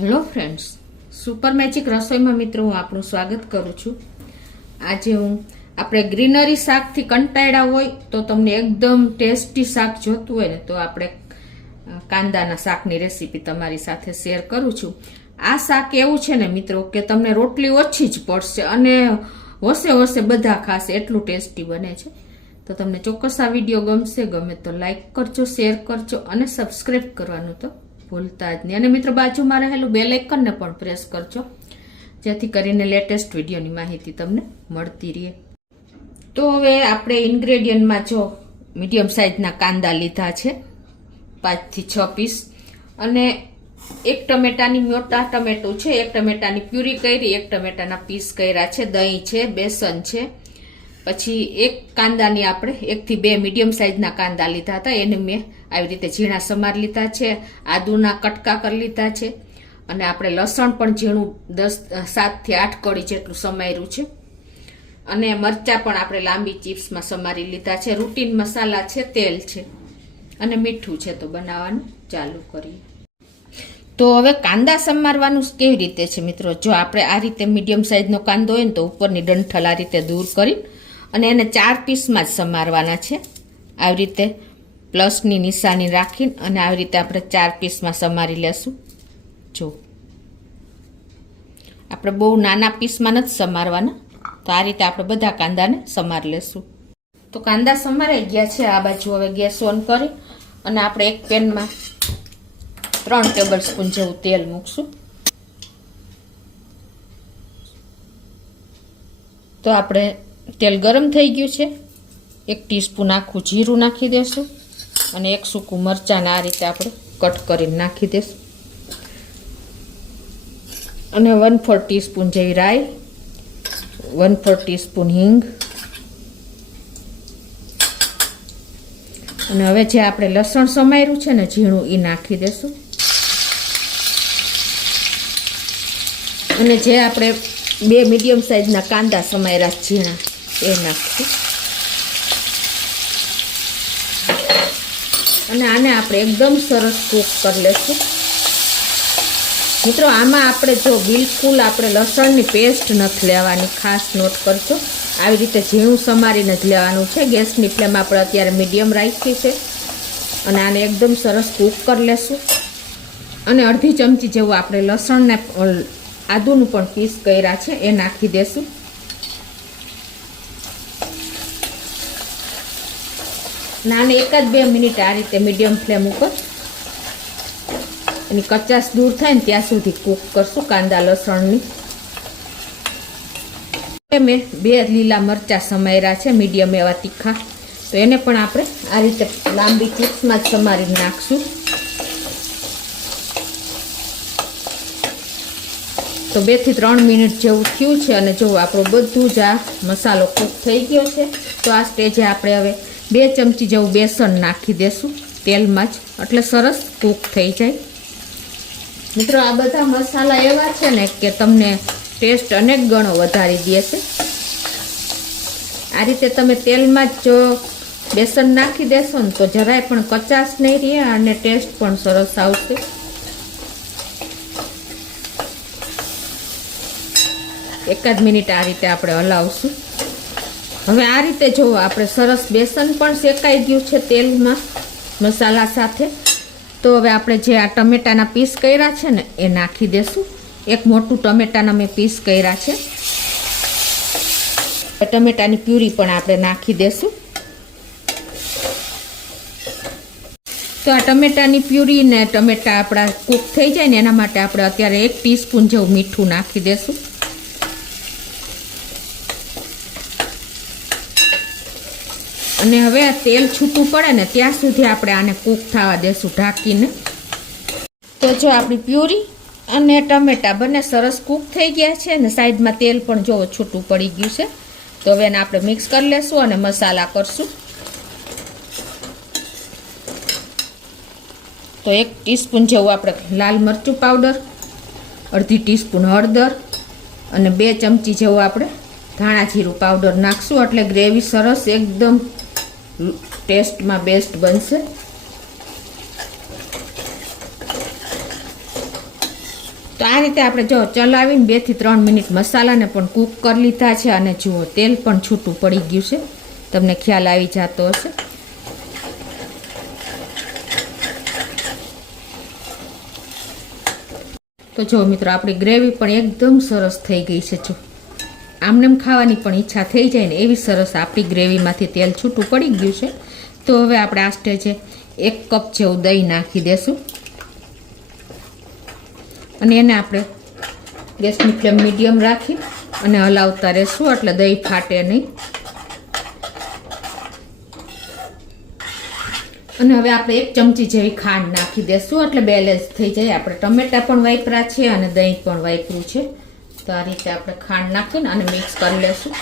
Hello friends, super magic રસોઈમાં મિત્રો હું આપનું સ્વાગત કરું છું. આજે આપણે ગ્રીનરી શાકથી કંટાળ્યા હોય તો તમને એકદમ ટેસ્ટી શાક જોતું હોય ને તો આપણે કાંદાના શાકની રેસીપી તમારી સાથે શેર કરું છું. આ શાક એવું છે ને મિત્રો કે તમને રોટલી ઓછી જ પડશે અને હોશે હોશે બધા ખાશે એટલું ટેસ્ટી બને છે. તો તમને ચોક્કસ આ વિડીયો ગમે તો લાઈક કરજો, શેર કરજો અને સબસ્ક્રાઈબ કરવાનું તો ભૂલતા જ નહીં. અને મિત્રો બાજુમાં રહેલું બેલ આઇકનને પણ પ્રેસ કરજો જેથી કરીને લેટેસ્ટ વિડીયોની માહિતી તમને મળતી રહે. તો હવે આપણે ઇન્ગ્રેડિયન્ટમાં જો મીડિયમ સાઇઝના કાંદા લીધા છે 5 થી 6 પીસ, અને એક ટમેટાની મોટા ટમેટું છે, એક ટમેટાની પ્યુરી કરી, એક ટમેટાના પીસ કર્યા છે, દહીં છે, બેસન છે. પછી એક કાંદાની આપણે 1 થી 2 મીડિયમ સાઇઝના કાંદા લીધા હતા, એને મેં આવી રીતે ઝીણા સમાર લીધા છે, આદુના કટકા કરી લીધા છે, અને આપણે લસણ પણ ઝીણું 7 થી 8 કળી જેટલું સમાર્યું છે, અને મરચાં પણ આપણે લાંબી ચિપ્સમાં સમારી લીધા છે. રૂટીન મસાલા છે, તેલ છે અને મીઠું છે. તો બનાવવાનું ચાલુ કરીએ. તો હવે કાંદા સમારવાનું કેવી રીતે છે મિત્રો, જો આપણે આ રીતે મીડિયમ સાઇઝનો કાંદો હોય ને તો ઉપરની ડંઠલ આ રીતે દૂર કરી અને એને 4 પીસમાં જ સમારવાના છે. આવી રીતે પ્લસની નિશાની રાખીને અને આવી રીતે આપણે 4 પીસમાં સમારી લેશું. જો આપણે બહુ નાના પીસમાં નથી સમારવાના, તો આ રીતે આપણે બધા કાંદાને સમારી લેશું. તો કાંદા સમારાઈ ગયા છે. આ બાજુ હવે ગેસ ઓન કરી અને આપણે એક પેનમાં 3 ટેબલ સ્પૂન જેવું તેલ મૂકશું. તો આપણે તેલ ગરમ થઈ ગયું છે. 1 ટીસ્પૂન આખું જીરું નાખી દેશું અને 1 સૂકું મરચાંને આ રીતે આપણે કટ કરીને નાખી દેશું, અને 1/4 ટીસ્પૂન જેવી રાઈ, 1/4 ટીસ્પૂન હિંગ, અને હવે જે આપણે લસણ સમાર્યું છે ને ઝીણું એ નાખી દેશું, અને જે આપણે 2 મીડિયમ સાઇઝના કાંદા સમાર્યા ઝીણા એ નાખીશું. અને આને આપણે એકદમ સરસ કૂક કરી લેશું. મિત્રો આમાં આપણે જો બિલકુલ આપણે લસણની પેસ્ટ નથી લેવાની, ખાસ નોટ કરજો. આવી રીતે ઝીણું સમારીને જ લેવાનું છે. ગેસની ફ્લેમ આપણે અત્યારે મીડિયમ રાખી છે, અને આને એકદમ સરસ કૂક કરી લેશું. અને અડધી ચમચી જેવું આપણે લસણને આદુનું પણ પીસ કર્યા છે એ નાખી દેશું. આને 1-2 મિનિટ આ રીતે મીડિયમ ફ્લેમ ઉપર એની કચાશ દૂર થાય ને ત્યાં સુધી કૂક કરશું કાંદા લસણની. મેં 2 લીલા મરચાં સમાર્યા છે મીડિયમ એવા તીખા, તો એને પણ આપણે આ રીતે લાંબી ચિપ્સમાં જ સમારી નાખશું. તો 2 થી 3 મિનિટ જેવું થયું છે, અને જો આપણું બધું જ આ મસાલો કૂક થઈ ગયો છે. તો આ સ્ટેજે આપણે હવે 2 ચમચી જેવું બેસન નાખી દેશું તેલમાં જ, એટલે સરસ કૂક થઈ જાય. મિત્રો આ બધા મસાલા એવા છે ને કે તમને ટેસ્ટ અનેક ગણો વધારી દે છે. આ રીતે તમે તેલમાં જ જો બેસન નાખી દેશો ને તો જરાય પણ કચાશ નહીં રહે અને ટેસ્ટ પણ સરસ આવશે. એકાદ મિનિટ આ રીતે આપણે હલાવશું. હવે આ રીતે જો આપણે સરસ બેસન પણ શેકાઈ ગયું છે તેલમાં મસાલા સાથે. તો હવે આપણે જે આ ટમેટાના પીસ કર્યા છે ને એ નાખી દેશું. 1 મોટું ટમેટાના મેં પીસ કર્યા છે. ટમેટાની પ્યુરી પણ આપણે નાખી દેશું. તો આ ટમેટાની પ્યુરી ને ટમેટા આપણા કૂક થઈ જાય ને એના માટે આપણે અત્યારે 1 ટીસ્પૂન જેવું મીઠું નાખી દેશું. અને હવે આ તેલ છૂટું પડે ને ત્યાં સુધી આપણે આને કૂક થવા દેશું ઢાંકીને. તો જો આપણી પ્યુરી અને ટમેટા બંને સરસ કૂક થઈ ગયા છે, અને સાઈડમાં તેલ પણ જો છૂટું પડી ગયું છે. તો હવે એને આપણે મિક્સ કરી લેશું અને મસાલા કરશું. તો 1 ટીસ્પૂન જેવું આપણે લાલ મરચું પાવડર, અડધી ટીસ્પૂન હળદર, અને 2 ચમચી જેવું આપણે ધાણા જીરું પાવડર નાખશું, એટલે ગ્રેવી સરસ એકદમ ટેસ્ટમાં બેસ્ટ બનશે. તો આ રીતે આપણે જો ચલાવીને 2 થી 3 મિનિટ મસાલાને પણ કૂક કરી લીધા છે અને જુઓ તેલ પણ છૂટું પડી ગયું છે, તમને ખ્યાલ આવી જતો હશે. તો જો મિત્રો આપણી ગ્રેવી પણ એકદમ સરસ થઈ ગઈ છે. જો આમને ખાવાની પણ ઈચ્છા થઈ જાય ને એવી સરસ આપણી ગ્રેવીમાંથી તેલ છૂટું પડી ગયું છે. તો હવે આપણે આ સ્ટેજે 1 કપ જેવું દહીં નાખી દેશું અને એને આપણે ગેસની ફ્લેમ મીડિયમ રાખી અને હલાવતા રહેશું એટલે દહીં ફાટે નહીં. અને હવે આપણે 1 ચમચી જેવી ખાંડ નાખી દેશું એટલે બેલેન્સ થઈ જાય. આપણે ટમેટા પણ વાપરા છે અને દહીં પણ વાપર્યું છે. તો આ રીતે આપણે ખાંડ નાખીને અને મિક્સ કરી લેશું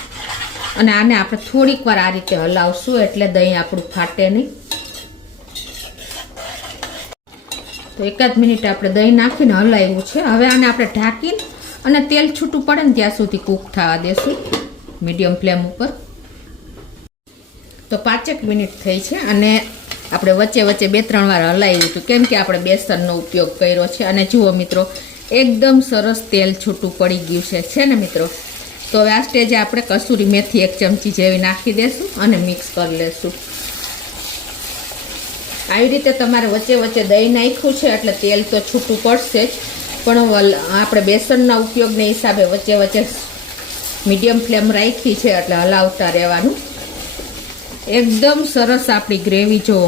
અને આને આપણે થોડીક વાર આ રીતે હલાવશું એટલે દહીં આપણું ફાટે નહીં. તો 1 મિનિટ આપણે દહીં નાખીને હલાવ્યું છે. હવે આને આપણે ઢાંકીને અને તેલ છૂટું પડે ને ત્યાં સુધી કૂક થવા દેશું મીડિયમ ફ્લેમ ઉપર. તો 5 મિનિટ થઈ છે અને આપણે વચ્ચે વચ્ચે 2-3 વાર હલાવ્યું હતું કેમ કે આપણે બેસનનો ઉપયોગ કર્યો છે. અને જુઓ મિત્રો એકદમ સરસ તેલ છૂટું પડી ગયું છે ને મિત્રો. તો હવે આ સ્ટેજે આપણે કસૂરી મેથી 1 ચમચી જેવી નાખી દેશું અને મિક્સ કરી લેશું. આવી રીતે તમારે વચ્ચે વચ્ચે દહીં નાખ્યું છે એટલે તેલ તો છૂટું પડશે જ, પણ આપણે બેસનના ઉપયોગને હિસાબે વચ્ચે વચ્ચે મીડિયમ ફ્લેમ રાખી છે એટલે હલાવતા રહેવાનું. એકદમ સરસ આપણી ગ્રેવી જો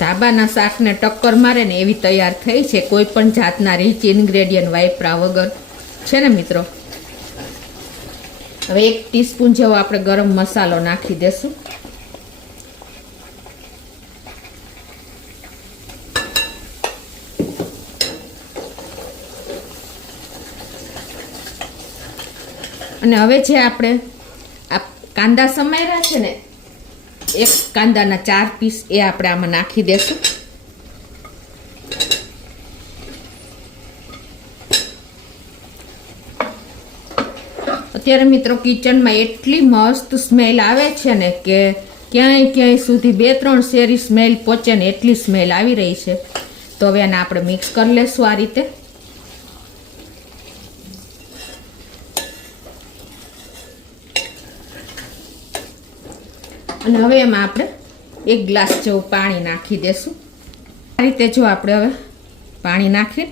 ધાબાના શાકને ટક્કર મારે ને એવી તૈયાર થઈ છે, કોઈ પણ જાતના રીચ ઇન્ગ્રેડિયન્ટ વાપરા વગર છે ને મિત્રો. હવે 1 ટીસ્પૂન જેવો આપણે ગરમ મસાલો નાખી દેશું અને હવે જે આપણે આ કાંદા સમાર્યા છે ને 1 કાંદાના 4 પીસ એ આપણે આમાં નાખી દેશું. અત્યારે મિત્રો કિચનમાં એટલી મસ્ત સ્મેલ આવે છે ને કે ક્યાંય સુધી 2-3 શેરી સ્મેલ પહોંચે ને એટલી સ્મેલ આવી રહી છે. તો હવે આને આપણે મિક્સ કરી લેશું આ રીતે. અને હવે એમાં આપણે 1 ગ્લાસ જેવું પાણી નાખી દેશું. આ રીતે જો આપણે હવે પાણી નાખી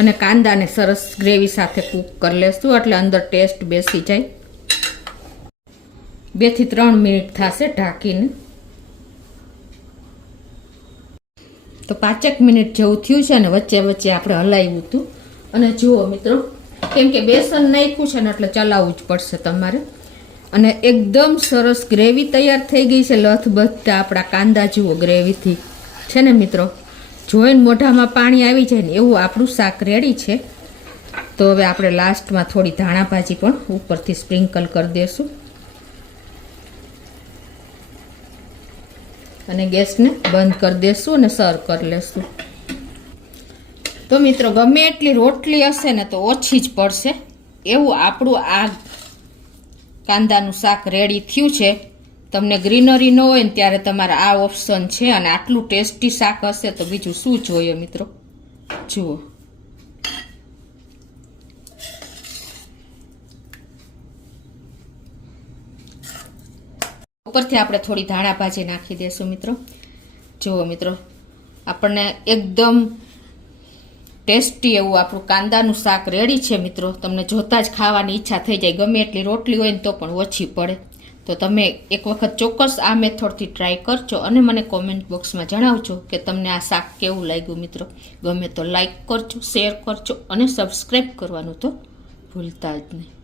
અને કાંદાને સરસ ગ્રેવી સાથે કૂક કરી લેશું એટલે અંદર ટેસ્ટ બેસી જાય. 2 થી 3 મિનિટ થશે ઢાંકીને. તો 5 મિનિટ જેવું થયું છે અને વચ્ચે વચ્ચે આપણે હલાવ્યું હતું. અને જુઓ મિત્રો કેમ કે બેસન નાખ્યું છે ને એટલે ચલાવવું જ પડશે તમારે. અને એકદમ સરસ ગ્રેવી તૈયાર થઈ ગઈ છે. લથબથતા આપણા કાંદા જુઓ ગ્રેવીથી છે ને મિત્રો. જોઈને મોઢામાં પાણી આવી જાય ને એવું આપણું શાક રેડી છે. તો હવે આપણે લાસ્ટમાં થોડી ધાણા ભાજી પણ ઉપરથી સ્પ્રિંકલ કરી દઈશું અને ગેસને બંધ કરી દઈશું અને સર્વ કરી લેશું. તો મિત્રો ગમે એટલી રોટલી હશે ને તો ઓછી જ પડશે એવું આપણું આ કાંદાનું શાક રેડી થયું છે. તમને ગ્રીનરી ન હોય ને ત્યારે તમારે આ ઓપ્શન છે અને આટલું ટેસ્ટી શાક હશે તો બીજું શું જોઈએ મિત્રો. જુઓ ઉપરથી આપણે થોડી ધાણા ભાજી નાખી દઈશું મિત્રો. જુઓ મિત્રો આપણને એકદમ ટેસ્ટી એવું આપણું કાંદાનું શાક રેડી છે મિત્રો. તમને જોતા જ ખાવાની ઈચ્છા થઈ જાય. ગમે એટલી રોટલી હોય ને તો પણ ઓછી પડે. તો તમે એક વખત ચોક્કસ આ મેથડથી ટ્રાય કરજો અને મને કોમેન્ટ બોક્સમાં જણાવજો કે તમને આ શાક કેવું લાગ્યું મિત્રો. ગમે તો લાઈક કરજો, શેર કરજો અને સબસ્ક્રાઈબ કરવાનું તો ભૂલતા જ નહીં.